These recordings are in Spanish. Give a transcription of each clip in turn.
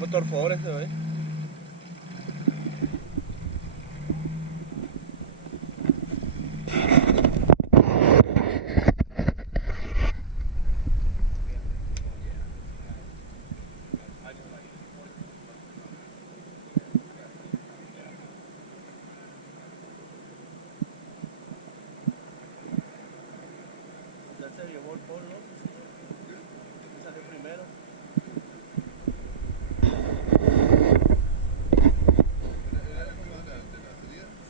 motor Forest, ¿no? Ya se llevó el polvo, salió primero.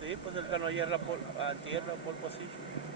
Sí, pues el que no hierra a tierra, pole position.